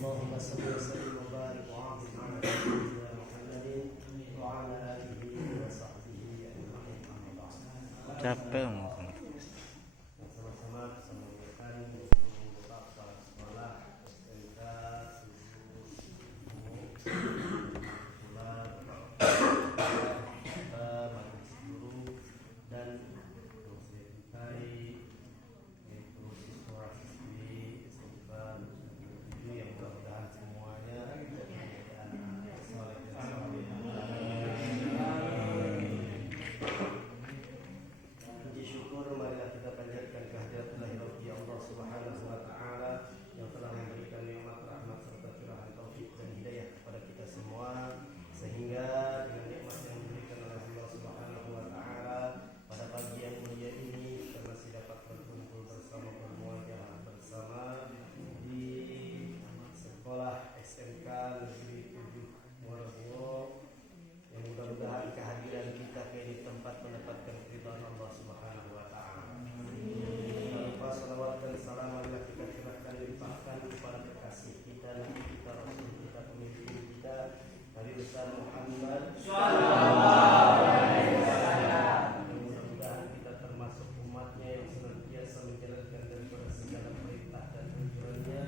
اللهم صل وسلم وبارك وعظم على سيدنا محمد وعلى آله وصحبه أجمعين. Capek ngomong. Sama-sama menyampaikan beberapa sekolah SMK majelis guru dan dosen yaitu siswa-siswi SMK ini yang mudah-mudahan semuanya puji syukur marilah kita panjatkan kehadirat ilahi Allah Subhanahu wa taala yang telah memberikan nikmat rahmat serta curahan taufik dan hidayah kepada kita semua, sehingga dengan nikmat yang diberikan oleh Allah Subhanahu wa taala pada pagi yang mulia ini kita masih dapat berkumpul bersama, bermuajah bersama di sekolah SMK Negeri 7 Muaraburo, yang mudah-mudahan kehadiran kita ke ini tempat mendapatkan ridhaan Allah Subhanahu wa taala. Tanpa salawat dan salam marilah kita curahkan limpahkan kepada kekasih kita, nabi kita, rasul kita, pemimpin kita, Nabi besar Muhammad sallallahu alaihi wasallam. Mudah-mudahan kita termasuk umatnya yang senantiasa menjalankan daripada segala perintah dan anjurannya,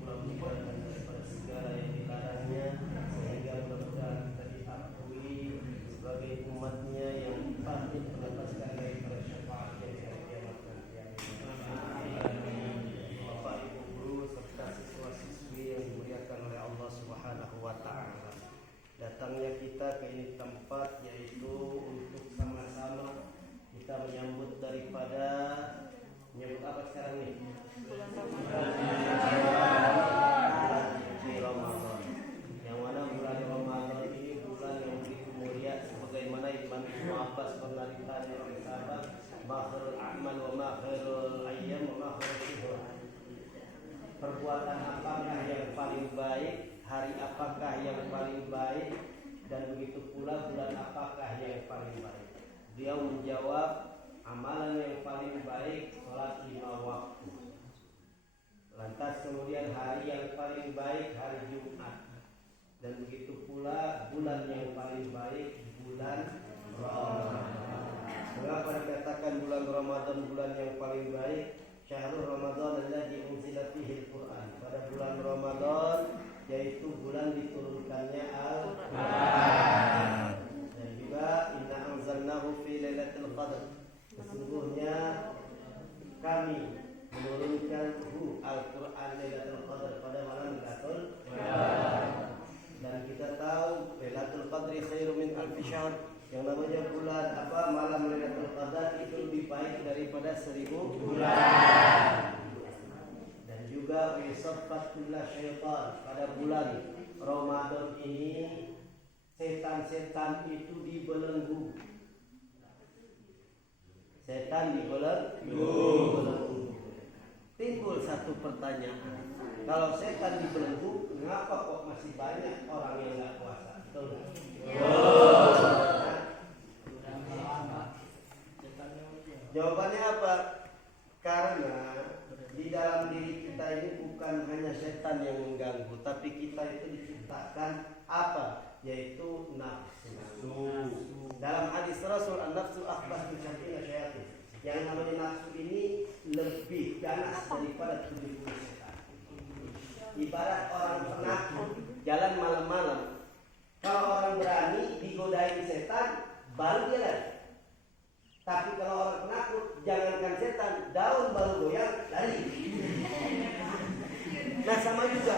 pula meninggalkan daripada segala yang dilarangnya, sehingga mudah-mudahan kita diakui sebagai umatnya yang patut mendapatkan daripada syafaatnya di hari kiamat nanti. Bapak Ibu guru serta siswa-siswi yang dimuliakan oleh Allah Subhanahu wa taala. Datangnya kita ke ini tempat yaitu untuk sama-sama kita menyambut daripada menyambut apa sekarang nih? Bulan Ramadan. Yang mana bulan Ramadan ini bulan yang begitu mulia, sebagaimana Imam Ibnu Abbas pernah ditanya oleh sahabat, "Makhirul a'mal wa makhirul ayyam wa makhirul shuhur." Perbuatan apakah yang paling baik, hari apakah yang paling baik, dan begitu pula bulan apakah yang paling baik. Beliau menjawab, amalan yang paling baik salat 5 waktu. Lantas kemudian hari yang paling baik hari Jumat. Dan begitu pula bulan yang paling baik bulan Ramadan. Mengapa dikatakan bulan Ramadan bulan yang paling baik? Syahrul Ramadan alladzi unzila fihi al-Qur'an. Pada bulan Ramadan yaitu bulan diturunkannya Al-Qur'an. Dan juga inna anzalnahu fi lailatul qadr. Sesungguhnya kami menurunkan Al-Qur'an Lailatul Qadar pada malam Lailatul Qadar. Dan kita tahu Lailatul Qadri khairum min alfi syahr. Yang namanya bulan malam Lailatul Qadar itu lebih baik daripada 1000 bulan. Dan juga wisaffatullah syaitan. Pada bulan Ramadan ini setan-setan itu dibelenggu. Setan dibelenggu. Timbul satu pertanyaan, kalau setan dibelenggu, kenapa kok masih banyak orang yang nggak puasa? Betul nggak? Jawabannya apa? Karena di dalam diri kita ini bukan hanya setan yang mengganggu, tapi kita itu diciptakan apa? Yaitu nafsu. Dalam hadis Rasul, an-nafsu akhbasu syai'in syayatin. Yang namanya nafsu ini lebih ganas daripada 70 setan. Ibarat orang penakut jalan malam-malam. Kalau orang berani digodain setan, baru dia lari. Tapi kalau orang penakut, jangankan setan, daun baru goyang, lari. Nah sama juga.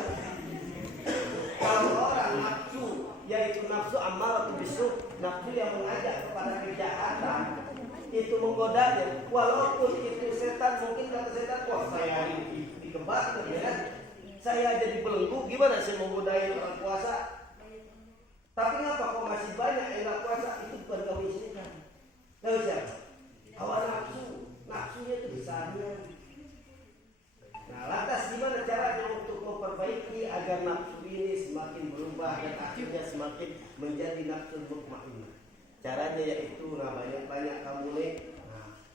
Kalau orang nafsu, yaitu nafsu ammaratu bisu, nafsu yang mengajak kepada kejahatan, itu menggodanya, walaupun itu setan, mungkin kata setan, wah saya dikembang, ya, saya jadi belenggu, gimana saya mau godain orang puasa? Tapi ngapa kok masih banyak yang nggak puasa? Itu bukan kau istrikan. Tahu siapa? Hawa nafsu, nafsunya itu besarnya. Nah, lantas gimana caranya untuk memperbaiki agar nafsu ini semakin berubah dan akhirnya semakin menjadi nafsu mutmainnah? Caranya yaitu banyak kamu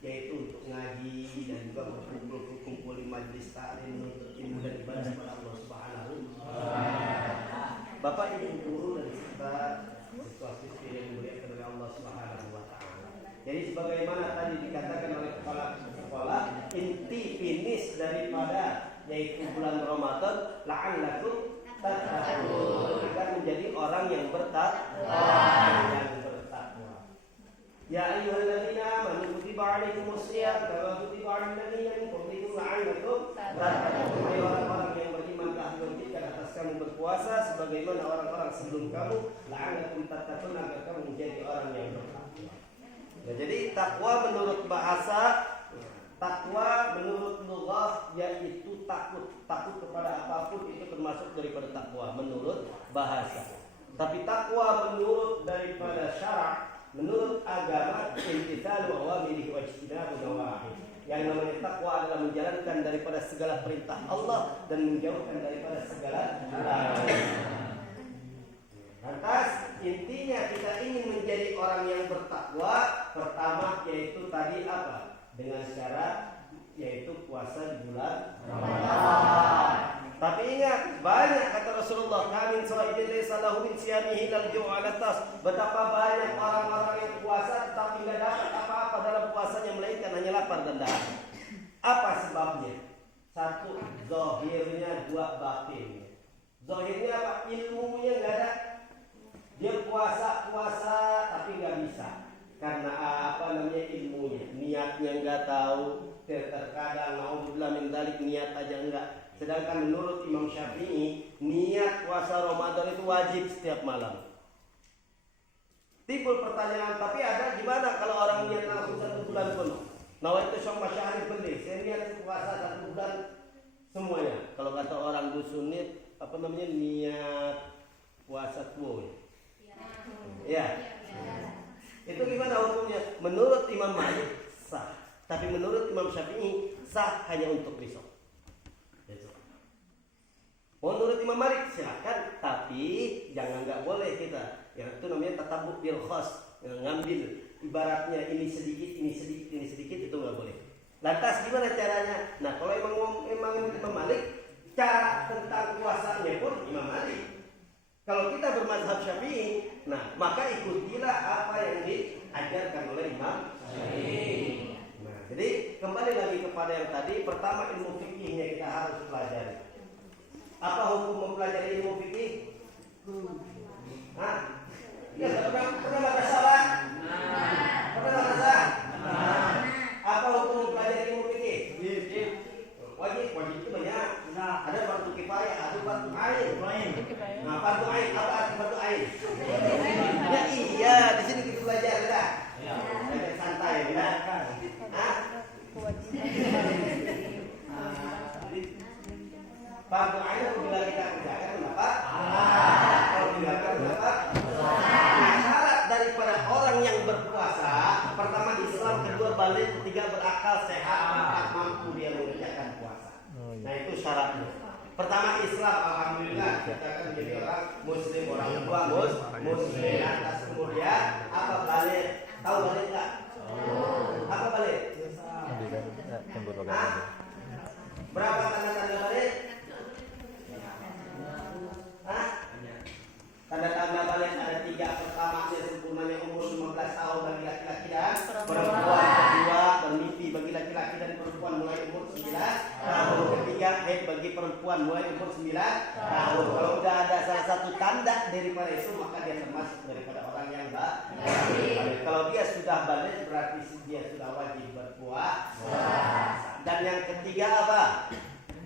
yaitu untuk ngaji dan juga berkumpul di majelis taklim, menuntut ilmu dan ibadah kepada Allah Subhanahu Bapak Ibu guru dan serta siswa-siswi yang dimuliakan oleh Allah Subhanahu wa taala. Jadi sebagaimana tadi dikatakan oleh kepala sekolah, inti finish daripada yaitu bulan Ramadan, la'allakum tattaqun, agar menjadi orang yang bertakwa. Ya ayyuhalladzina amanu kutiba 'alaikumus shiyam kama kutiba 'alal ladzina min qablikum la'allakum tattaqun. Hai orang-orang yang beriman, telah diwajibkan atas kamu berpuasa sebagaimana orang-orang sebelum kamu, la'allakum tattaqun, agar kamu menjadi orang yang bertakwa. Nah, jadi takwa menurut bahasa, takwa menurut lughah yaitu takut kepada apapun, itu termasuk daripada takwa menurut bahasa. Tapi takwa menurut daripada syarak, menurut agama, imtithalu awamirihi wa ijtinabu nawahihi. Yang namanya takwa adalah menjalankan daripada segala perintah Allah dan menjauhkan daripada segala larangan. Lantas intinya kita ingin menjadi orang yang bertakwa, pertama yaitu tadi apa? Dengan syarat yaitu puasa di bulan Ramadan. Tapi ingat, banyak kata Rasulullah, kamin sa'idin laysa lahu min siyamihi lal ju'a latas. Betapa banyak orang-orang yang puasa tetapi tidak dapat apa-apa dalam puasanya melainkan hanya lapar dan dahaga. Apa sebabnya? Satu, zahirnya, dua, batinnya. Zahirnya apa? Ilmunya enggak ada. Dia puasa tapi enggak bisa. Karena apa namanya ilmunya? Niatnya enggak tahu. Terkadang naudzubillah min dzalik, niat aja enggak. Sedangkan menurut Imam Syafi'i, niat puasa Ramadan itu wajib setiap malam. Timbul pertanyaan, tapi ada gimana kalau orang niat langsung 1 bulan penuh? Nawaitu syom masyahari beli, saya niat puasa 1 bulan semuanya. Kalau kata orang dusun apa namanya, niat puasa full. Ya. Itu gimana hukumnya? Menurut Imam Malik sah, tapi menurut Imam Syafi'i sah hanya untuk besok. Menurut Imam Malik silakan, tapi jangan, nggak boleh kita. Yang itu namanya tatabbu bil khas, ngambil ibaratnya ini sedikit itu nggak boleh. Lantas gimana caranya? Nah, kalau emang Imam Malik, cara tentang puasanya pun Imam Malik. Kalau kita bermazhab Syafi'i, nah maka ikutilah apa yang diajarkan oleh Imam Syafi'i. Nah, jadi kembali lagi kepada yang tadi, pertama ilmu fikihnya kita harus pelajari. Apa hukum mempelajari ilmu fikih? Hah? Ya, pernah baca salah? Pernah baca salah? Apa hukum mempelajari ilmu fikih? Wajib itu banyak. Ada fardu kifayah, ada fardu ain. Nah, fardu ain apa arti fardu ain? Ya iya, di sini kita belajar ya. Belajar santai ya. Hah? Fardu ain bila kita kerjakan kenapa? Kalau tinggalkan kenapa? Syarat daripada orang yang berpuasa, pertama Islam, kedua balik, ketiga berakal sehat, keempat mampu dia mengerjakan puasa. Nah itu syaratnya. Pertama Islam, alhamdulillah kita akan menjadi orang muslim, orang tua muslim. Atas kemudian apa balik? Tahu balik nggak? Apa balik? Berapa tanda-tanda balik? Tanda-tanda balik ada 3. Pertama, sempurnanya umur 15 tahun bagi laki-laki dan perempuan. Kedua, bermimpi bagi laki-laki dan perempuan mulai umur 9 tahun. Ketiga, haid bagi perempuan mulai umur 9 tahun. Kalau sudah ada salah satu tanda daripada itu, maka dia termasuk daripada orang yang balik. Kalau dia sudah balik, berarti dia sudah wajib berpuasa. Dan yang ketiga apa?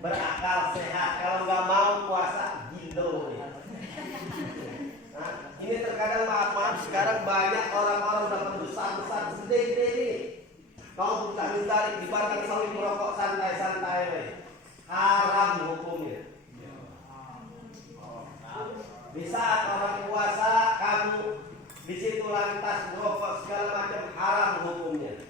Berakal sehat. Kalau nggak mau puasa, gilo. Nah, ini terkadang maaf sekarang banyak orang-orang dapat besar gede ini. Kau bukan minta di batang sawit merokok santai-santai, haram hukumnya. Di saat orang puasa kamu di situ lantas merokok segala macam, haram hukumnya.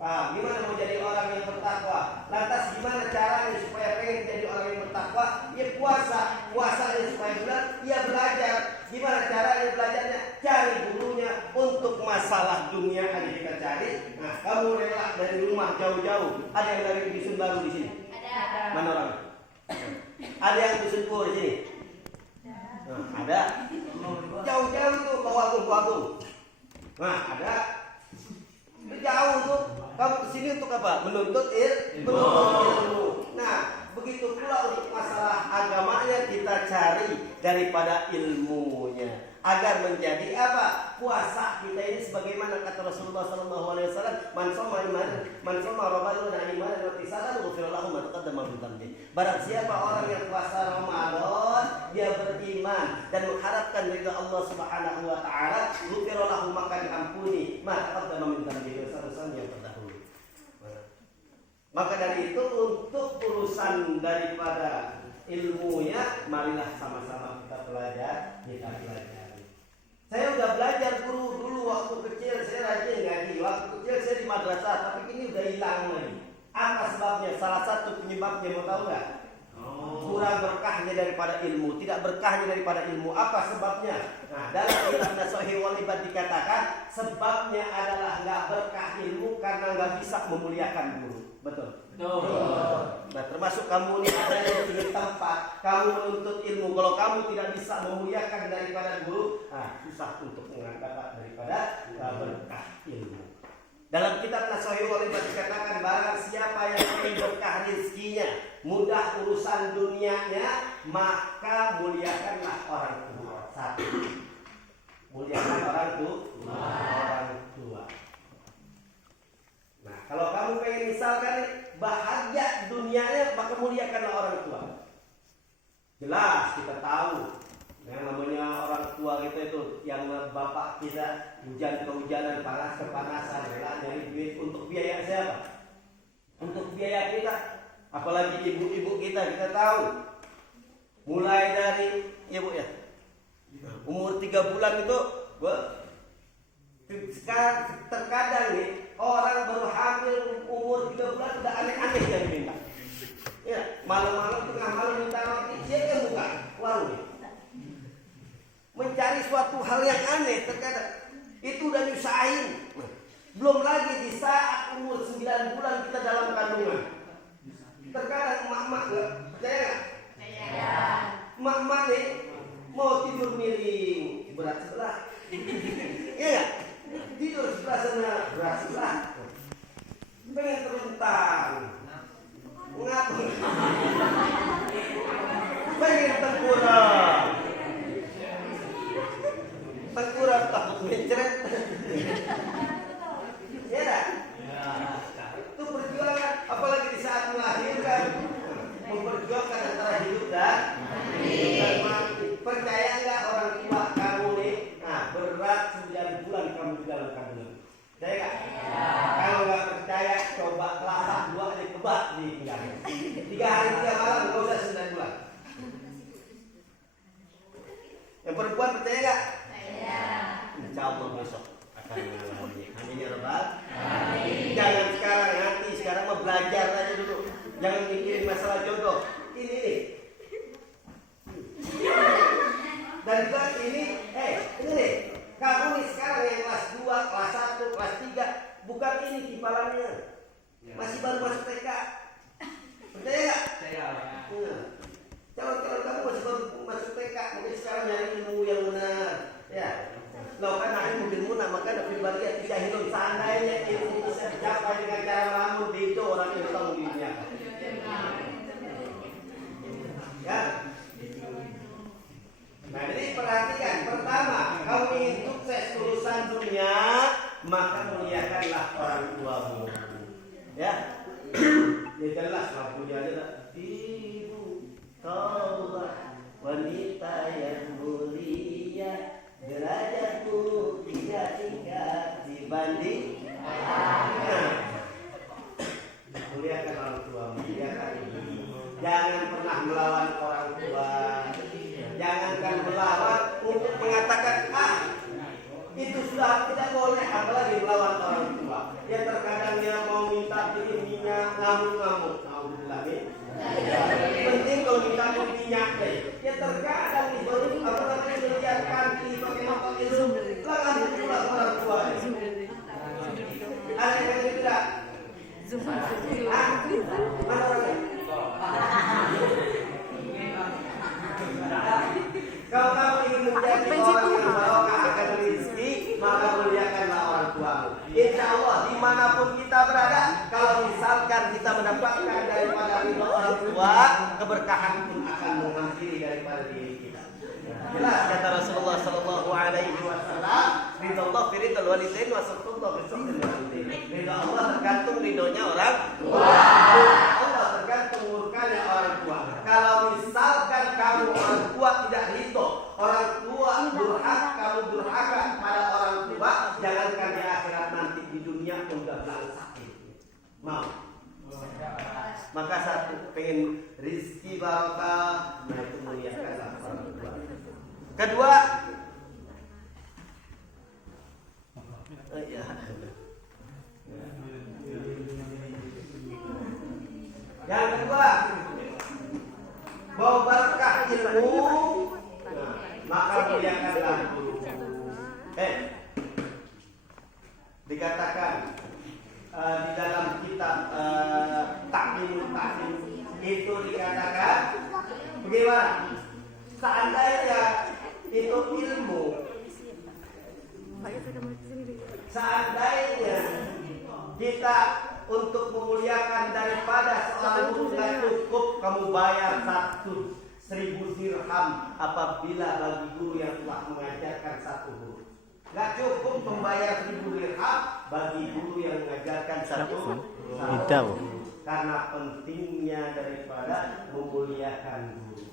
Paham? Gimana mau jadi orang yang bertakwa? Lantas gimana caranya supaya pengen jadi orang yang bertakwa? Ya puasanya supaya benar, ya belajar. Gimana caranya belajarnya? Cari gurunya. Untuk masalah dunia aja kita cari. Nah, kamu rela dari rumah jauh-jauh. Ada yang dari dusun baru di sini? Ada. Mana orang? Ada yang dusun pur di sini? Nah, ada. Jauh-jauh tuh ke Wagung. Nah, ada. Jauh tuh. Kamu kesini untuk apa? Menuntut ilmu. Nah, begitu pula untuk masalah agamanya kita cari daripada ilmunya agar menjadi apa? Puasa kita ini sebagaimana kata Rasulullah SAW, man shoma Ramadan imanan wa ihtisaban ghufira lahu ma taqaddama min dhanbi. Barang siapa orang yang puasa Ramadan dia beriman dan mengharapkan ridha Allah Subhanahu wa taala, ghufira lahu maka diampuni ma taqaddama min dhanbi, dosa-dosa yang terdahulu. Maka dari itu untuk urusan daripada ilmunya, marilah sama-sama kita pelajari. Saya udah belajar guru dulu waktu kecil, saya rajin ngaji. Waktu kecil saya di madrasah, tapi ini udah hilang lagi. Apa sebabnya? Salah satu penyebabnya mau tahu nggak? Kurang berkahnya daripada ilmu, tidak berkahnya daripada ilmu. Apa sebabnya? Nah, dalam kitab Sahih wal Ibad dikatakan sebabnya adalah nggak berkah ilmu karena nggak bisa memuliakan guru. Betul. Nah, termasuk kamu nih ada di tempat kamu menuntut ilmu. Kalau kamu tidak bisa memuliakan daripada guru, susah untuk mengangkat daripada berkah ilmu. Dalam kitab Sahih wal Ibad dikatakan barang siapa yang ingin berkah rezekinya, mudah urusan dunianya, maka muliakanlah orang tua. Satu, muliakan orang tua. Nah, kalau kamu pengen misalkan bahagia dunianya, maka muliakanlah orang tua. Jelas kita tahu yang namanya orang tua kita itu yang bapak kita hujan kehujanan, panas kepanasan, rela nyari duit untuk biaya siapa? Untuk biaya kita. Apalagi ibu-ibu kita tahu. Mulai dari ibu ya. Umur 3 bulan itu sekarang terkadang nih orang baru hamil umur 3 bulan udah aneh-aneh yang minta. Ya, malam-malam tengah malam minta roti, siapa yang buka warungnya? Mencari suatu hal yang aneh terkadang itu udah nyusahin. Belum lagi di saat umur 9 bulan kita dalam kandungan. Terkadang emak-emak nggak percaya nggak? Percaya. Emak-emak nih mau tidur miring berat sebelah. Iya nggak? Tidur sebelah sana berat sebelah. Pengen terlentang. Ngapa? Pengen tengkurap. Tengkurap takut mencret. Ya dah. Itu perjuangan, apalagi di saat melahirkan, memperjuangkan antara hidup dan mati. Percaya nggak orang tua kamu nih? Nah, berat 9 bulan kamu di dalam kandungan. Percaya nggak? Kalau nggak percaya, coba lapak 2 kali kebak di pinggangnya. 3 hari 3 malam, nggak usah 9 bulan. Yang perempuan percaya nggak? Insya Allah besok akan mengalami. Amin ya Rabbal. Jangan sekarang, nanti sekarang mau belajar aja dulu. Jangan mikirin masalah jodoh. Ini nih. Dan juga ini nih. Kamu nih sekarang yang kelas 2, kelas 1, kelas 3, bukan ini timpalannya. Masih baru masuk TK. Percaya nggak? Percaya. Calon-calon kamu masih baru masuk TK, mungkin sekarang nyari ilmu yang benar. Ya. Lau kan aku mungkin maka dapat bagian tidak hidup seandainya ilmu bisa dicapai dengan cara melamun itu orang yang tahu dirinya. Ya. Nah, jadi perhatikan, pertama, kamu ingin sukses urusan dunia, maka muliakanlah orang tuamu. Ya. Ya jelas lampunya aja. Ibu, taulah wanita yang mulia. Derajatku tidak tingkat dibanding muliakan orang tua, muliakan ibu. Jangan pernah melawan orang tua. Jangankan melawan untuk mengatakan itu sudah tidak boleh, apalagi melawan orang tua. Ya terkadang dia mau minta beli minyak, ngamuk-ngamuk. Alhamdulillah. Penting kalau minta beli minyak deh. Ya terkadang baru membiarkan pakai motor itu langsung pulang orang tua. Ada yang tidak? Mana orangnya? Kalau pada diri kita. Jelas kata Rasulullah sallallahu alaihi wasallam, ridha Allah fi ridhal walidain wa sakhatullah fi sakhatil walidain. Ridha Allah tergantung ridhonya orang tua. Allah tergantung murkanya orang tua. Kalau misalkan kamu orang tua tidak ridho, orang tua durhaka, kamu durhaka pada orang tua, jangankan di akhirat nanti di dunia pun sudah sakit. Mau? Maka satu pengen rizki barokah, nah itu muliakanlah orang tua. Kedua, yang kedua, bawa berkah ilmu, maka muliakanlah guru. Dikatakan di dalam kitab Taklimul Taklim itu dikatakan bagaimana? Seandainya itu ilmu, seandainya kita untuk memuliakan daripada seorang guru nggak cukup kamu bayar 1.000 dirham apabila bagi guru yang telah mengajarkan satu guru. Nggak cukup membayar 1.000 dirham bagi guru yang mengajarkan satu guru. Karena pentingnya daripada memuliakan guru.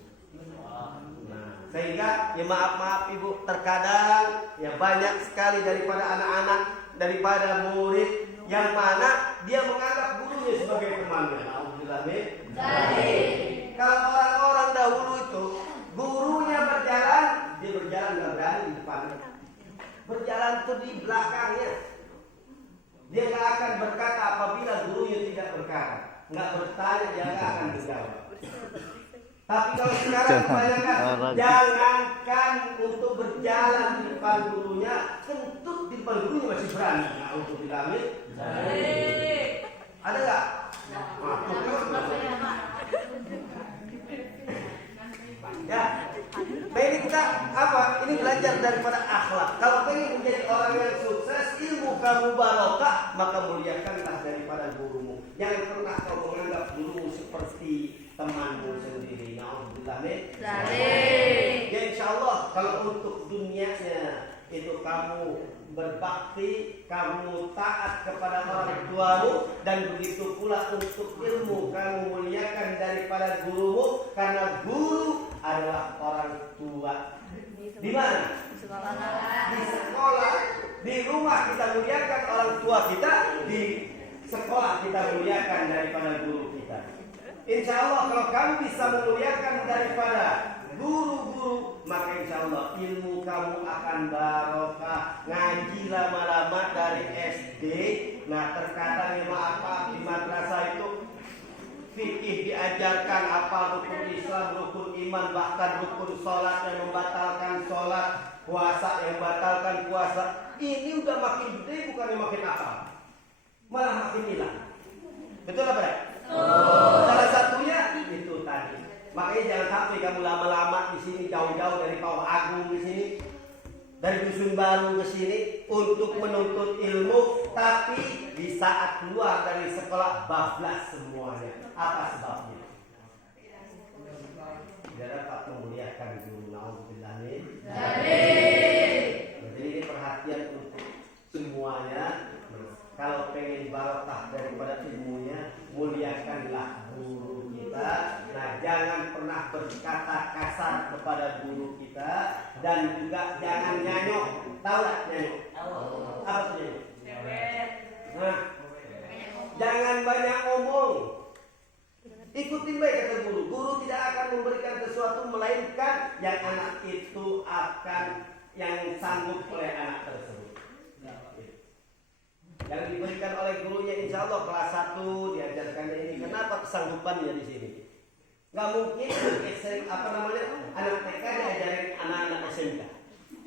Nah, sehingga ya maaf ibu, terkadang ya banyak sekali daripada anak-anak, daripada murid yang mana dia menganggap gurunya sebagai temannya. Alhamdulillah. Kalau orang-orang dahulu itu gurunya berjalan, dia berjalan nggak berani di depannya. Berjalan tuh di belakangnya. Dia nggak akan berkata apabila gurunya tidak berkata, nggak bertanya, dia nggak akan menjawab. Tapi kalau sekarang kebanyakan, jangankan untuk berjalan di depan gurunya, kentut di depan gurunya masih berani. Nah, untuk bilangin, ada nggak? Ya, ini kita apa? Ini belajar daripada akhlak. Kalau pengen menjadi orang yang sukses, ilmu kamu barokah, maka muliakanlah daripada gurumu. Jangan pernah kau menganggap gurumu seperti temanmu sendiri. Alhamdulillah. Ya insya Allah kalau untuk dunianya itu kamu berbakti, kamu taat kepada orang tuamu, dan begitu pula untuk ilmu kamu muliakan daripada gurumu, karena guru adalah orang tua. Di mana? Di sekolah, di rumah kita muliakan orang tua kita, di sekolah kita muliakan daripada guru kita. Insya Allah kalau kamu bisa memuliakan daripada guru-guru, maka insya Allah ilmu kamu akan barokah. Ngaji lama-lama dari SD. Nah terkadang apa di madrasah itu fikih diajarkan, apa rukun Islam, rukun iman, bahkan rukun sholat yang membatalkan sholat, puasa yang membatalkan puasa. Ini udah makin gede, bukannya makin akal, malah makin hilang. Betul apa ya? Salah satunya itu tadi. Makanya jangan sampai kamu lama-lama di sini, jauh-jauh dari Pawang Agung di sini, dari Dusun Baru ke sini untuk menuntut ilmu, tapi di saat keluar dari sekolah bablas semuanya. Apa sebabnya? Tidak dapat memuliakan guru. Alhamdulillah. Jadi ini perhatian untuk semuanya. Kalau pengen barokah daripada ilmunya, muliakanlah guru kita. Nah, jangan pernah berkata kasar kepada guru kita, dan juga jangan nyanyok. Tahu tak nyanyok? Apa itu? Nah, jangan banyak ngomong. Ikutin baik kata guru. Guru tidak akan memberikan sesuatu melainkan yang anak itu akan yang sanggup oleh anak tersebut. Yang diberikan oleh gurunya insya Allah kelas 1 diajarkannya ini. Kenapa kesanggupannya di sini? Gak mungkin anak TK diajarin anak-anak SMK.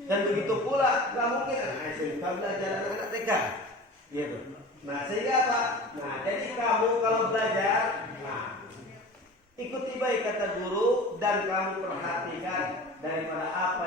Dan begitu pula gak mungkin anak SMK belajar anak TK. Gitu. Nah sehingga apa? Nah jadi kamu kalau belajar, nah ikuti baik kata guru, dan kamu perhatikan daripada apa